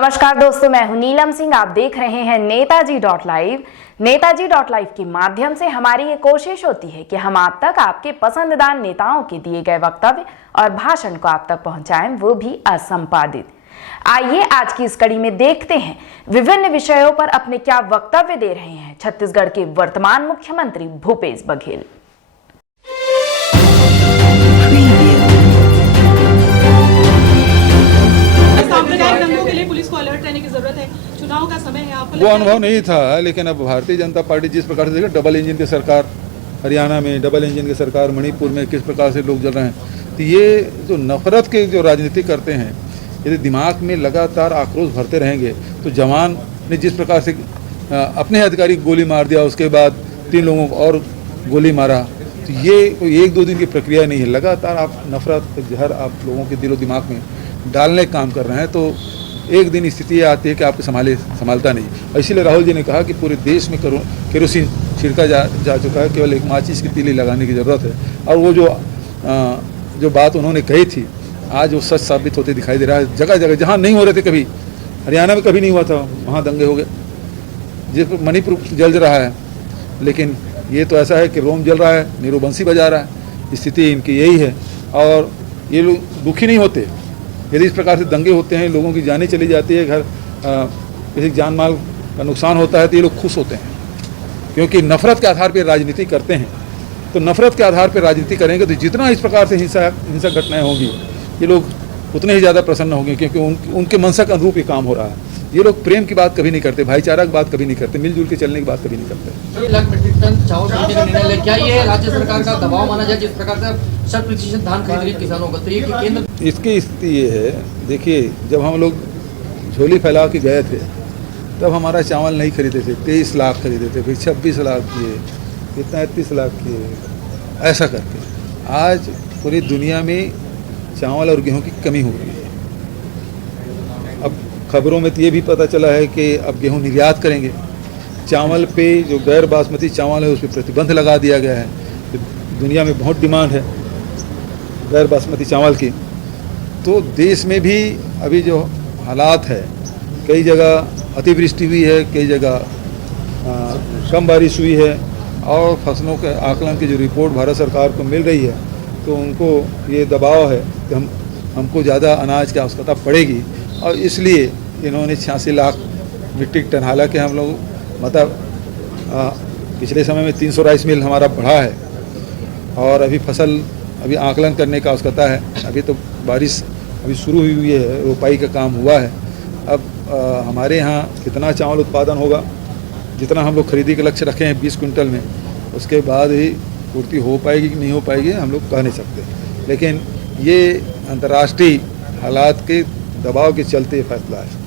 नमस्कार दोस्तों, मैं हूं नीलम सिंह। आप देख रहे हैं नेताजी.लाइव। नेताजी.लाइव के माध्यम से हमारी ये कोशिश होती है कि हम आप तक आपके पसंदीदा नेताओं के दिए गए वक्तव्य और भाषण को आप तक पहुंचाएं, वो भी असंपादित। आइए आज की इस कड़ी में देखते हैं विभिन्न विषयों पर अपने क्या वक्तव्य दे रहे हैं छत्तीसगढ़ के वर्तमान मुख्यमंत्री भूपेश बघेल। पुलिस को अलर्ट रहने की जरूरत है। चुनाव का समय है, आपको वो अनुभव नहीं था, लेकिन अब भारतीय जनता पार्टी जिस प्रकार से देखा, डबल इंजन की सरकार हरियाणा में, डबल इंजन की सरकार मणिपुर में, किस प्रकार से लोग जल रहे हैं, तो ये जो नफरत के जो राजनीति करते हैं, यदि दिमाग में लगातार आक्रोश भरते रहेंगे तो जवान ने जिस प्रकार से अपने अधिकारी को गोली मार दिया, उसके बाद 3 लोगों को और गोली मारा, तो ये कोई 1-2 दिन की प्रक्रिया नहीं है। लगातार आप नफरत जहर आप लोगों के दिलो दिमाग में डालने का काम कर रहे हैं, तो एक दिन स्थिति आती है कि आपको संभालता नहीं। और इसीलिए राहुल जी ने कहा कि पूरे देश में केरोसिन छिड़का जा चुका है, केवल एक माचिस की तीली लगाने की ज़रूरत है। और वो जो बात उन्होंने कही थी, आज वो सच साबित होते दिखाई दे रहा है। जगह जगह जहाँ नहीं हो रहे थे, कभी हरियाणा में कभी नहीं हुआ था, वहाँ दंगे हो गए। जिस मणिपुर जल रहा है, लेकिन ये तो ऐसा है कि रोम जल रहा है, नीरू बंसी बजा रहा है। स्थिति इनकी यही है और ये लोग दुखी नहीं होते। यदि इस प्रकार से दंगे होते हैं, लोगों की जानें चली जाती है, घर किसी जान माल का नुकसान होता है, तो ये लोग खुश होते हैं, क्योंकि नफरत के आधार पर राजनीति करते हैं। तो नफरत के आधार पर राजनीति करेंगे तो जितना इस प्रकार से हिंसक घटनाएं होंगी, ये लोग उतने ही ज़्यादा प्रसन्न होंगे, क्योंकि उनके मनसा के अनुरूप ये काम हो रहा है। ये लोग प्रेम की बात कभी नहीं करते, भाईचारा की बात कभी नहीं करते, मिलजुल के चलने की बात कभी नहीं करते। 1 लाख मीट्रिक टन चावल खरीदने का निर्णय क्या ये राज्य सरकार का दबाव माना जाए, जिस प्रकार से 100% धान खरीद रही किसानों का, तो ये केंद्र इसकी स्थिति ये है। देखिए, जब हम लोग झोली फैला के गए थे, तब हमारा चावल नहीं खरीदे थे, 23 लाख खरीदे थे, फिर 26 लाख किए, कितना 31 लाख किए, ऐसा करके आज पूरी दुनिया में चावल और गेहूं की कमी हो रही है। अब खबरों में तो ये भी पता चला है कि अब गेहूं निर्यात करेंगे। चावल पे जो गैर बासमती चावल है, उस पर प्रतिबंध लगा दिया गया है। तो दुनिया में बहुत डिमांड है गैर बासमती चावल की। तो देश में भी अभी जो हालात है, कई जगह अतिवृष्टि हुई है, कई जगह कम बारिश हुई है, और फसलों के आकलन की जो रिपोर्ट भारत सरकार को मिल रही है, तो उनको ये दबाव है कि हमको ज़्यादा अनाज की आवश्यकता पड़ेगी, और इसलिए इन्होंने 86 लाख मीट्रिक टन, हालांकि हम लोग मतलब पिछले समय में 300 राइस मिल हमारा बढ़ा है, और अभी फसल अभी आकलन करने का आवश्यकता है। अभी तो बारिश अभी शुरू हुई है, रोपाई का काम हुआ है। अब हमारे यहाँ कितना चावल उत्पादन होगा, जितना हम लोग खरीदी के लक्ष्य रखे हैं 20 क्विंटल में, उसके बाद ही पूर्ति हो पाएगी कि नहीं हो पाएगी हम लोग कह नहीं सकते। लेकिन ये अंतर्राष्ट्रीय हालात के दबाव के चलते फैसला है।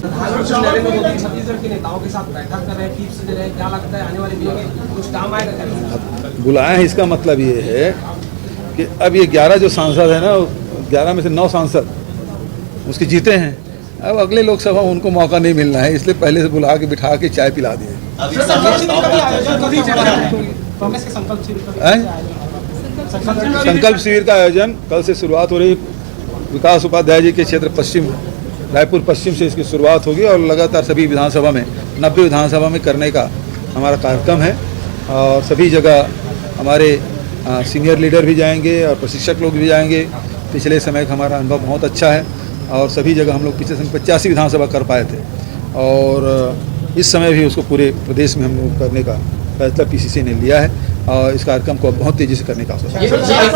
नरेंद्र मोदी छत्तीसगढ़ के नेताओं के साथ बैठक कर रहे हैं, टिप्स दे रहे हैं, क्या लगता है आने वाले दिनों में कुछ काम आएगा? बुलाया है, इसका मतलब ये है कि अब ये 11 जो सांसद है ना, 11 में से 9 सांसद उसके जीते हैं। अब अगले लोकसभा में उनको मौका नहीं मिलना है, इसलिए पहले से बुला के बिठा के चाय पिला दिए। संकल्प शिविर का आयोजन कल से शुरुआत हो रही। विकास उपाध्याय जी के क्षेत्र पश्चिम, रायपुर पश्चिम से इसकी शुरुआत होगी, और लगातार सभी विधानसभा में 90 विधानसभा में करने का हमारा कार्यक्रम है। और सभी जगह हमारे सीनियर लीडर भी जाएंगे और प्रशिक्षक लोग भी जाएंगे। पिछले समय का हमारा अनुभव बहुत अच्छा है, और सभी जगह हम लोग पिछले समय 85 विधानसभा कर पाए थे, और इस समय भी उसको पूरे प्रदेश में हम लोग करने का फैसला पीसीसी ने लिया है, और इस कार्यक्रम को बहुत तेज़ी से करने का आवश्यकता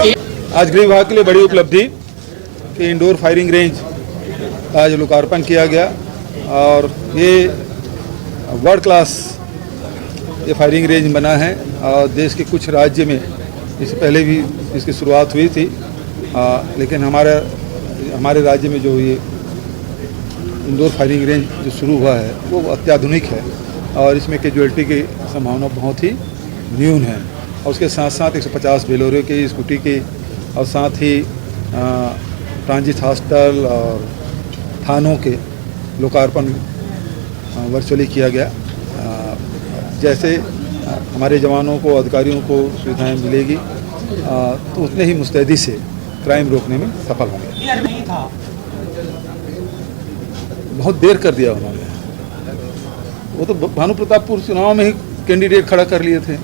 है। आज गृह विभाग के लिए बड़ी उपलब्धि कि इंडोर फायरिंग रेंज का जो लोकार्पण किया गया, और ये वर्ल्ड क्लास ये फायरिंग रेंज बना है, और देश के कुछ राज्य में इससे पहले भी इसकी शुरुआत हुई थी, लेकिन हमारे राज्य में जो ये इंडोर फायरिंग रेंज जो शुरू हुआ है वो अत्याधुनिक है, और इसमें कैजुअल्टी की संभावना बहुत ही न्यून है। और उसके साथ साथ 150 बोलेरो की, स्कूटी की, और साथ ही ट्रांजिट हॉस्टल और थानों के लोकार्पण वर्चुअली किया गया। जैसे हमारे जवानों को, अधिकारियों को सुविधाएं मिलेगी, तो उतने ही मुस्तैदी से क्राइम रोकने में सफल होंगे। बहुत देर कर दिया उन्होंने। वो तो भानु प्रतापपुर चुनाव में ही कैंडिडेट खड़ा कर लिए थे,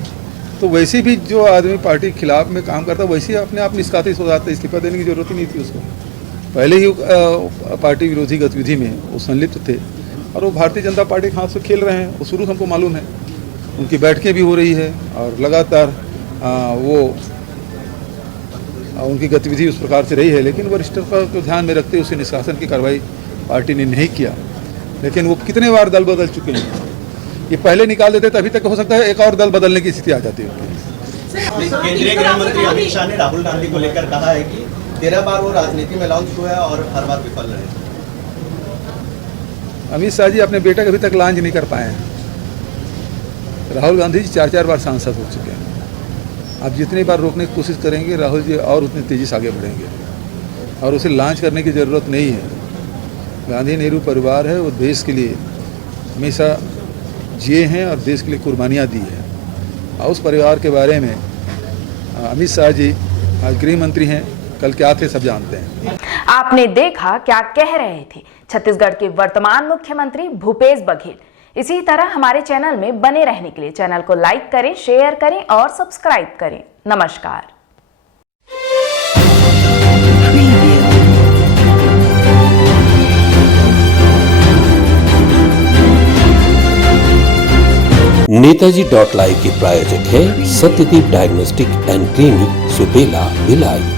तो वैसे भी जो आदमी पार्टी के खिलाफ में काम करता वैसे ही अपने आप निष्कासित हो जाता, इस्तीफा देने की जरूरत ही नहीं थी उसको। पहले ही पार्टी विरोधी गतिविधि में वो संलिप्त थे और वो भारतीय जनता पार्टी के हाथ से खेल रहे हैं, वो शुरू से हमको मालूम है। उनकी बैठकें भी हो रही है और लगातार उनकी गतिविधि उस प्रकार से रही है, लेकिन वरिष्ठता को ध्यान में रखते उसे निष्कासन की कार्रवाई पार्टी ने नहीं किया। लेकिन वो कितने बार दल बदल चुके हैं, ये पहले निकाल देते तो अभी तक हो सकता है एक और दल बदलने की स्थिति आ जाती है। केंद्रीय गृह मंत्री अमित शाह ने राहुल गांधी को लेकर कहा है कि 13 बार वो राजनीति में लॉन्च हुआ है और हर बार विफल रहे। अमित शाह जी अपने बेटे को अभी तक लॉन्च नहीं कर पाए हैं। राहुल गांधी जी 4 बार सांसद हो चुके हैं। आप जितनी बार रोकने की कोशिश करेंगे राहुल जी और उतनी तेजी से आगे बढ़ेंगे और उसे लॉन्च करने की ज़रूरत नहीं है। गांधी नेहरू परिवार है, वो देश के लिए हमेशा जिए हैं और देश के लिए कुर्बानियाँ दी है। और उस परिवार के बारे में अमित शाह जी आज गृह मंत्री हैं, कल क्या थे सब जानते हैं। आपने देखा क्या कह रहे थे छत्तीसगढ़ के वर्तमान मुख्यमंत्री भूपेश बघेल। इसी तरह हमारे चैनल में बने रहने के लिए चैनल को लाइक करें, शेयर करें और सब्सक्राइब करें। नमस्कार। नेताजी.live के प्रायोजक है Satyadeep diagnostic and clinic, Supela, Bhilai.